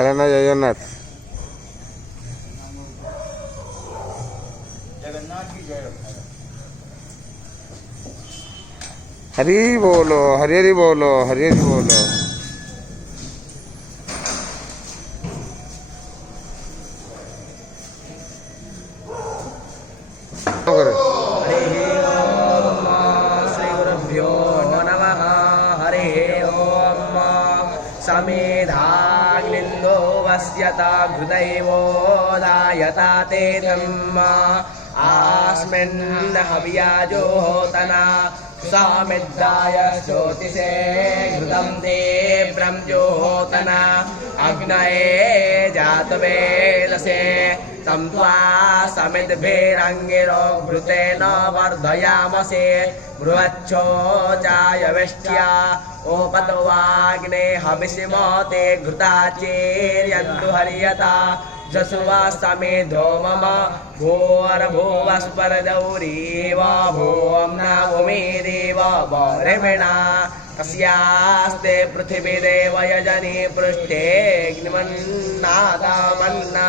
हरे ना जगन्नाथ। हरी बोलो, हरी हरी बोलो, हरी हरी बोलो। समेधाग्निन्दो वस्यता घृतैवोदायता ते धम्मा आस्मिन् हव्याजो होतना सामिद्राय ज्योतिषे घृतं ते ब्रह्मजो होतना अग्नये जातवेदसे तं त्वा समिद्भिरङ्गिरो घृतेन वर्धयामसे बृहच्छो चायवेष्ट्या ओपतवाग्ने हविषिमते घृताचेर्यन्तु हर्यता जसुवा समेधो मम भूर्भुवस्परदौरीव भूं नवमेदेव वरेमिणा तस्यास्ते पृथिवी देवयजनी पृष्ठेऽग्निमन्नादामन्ना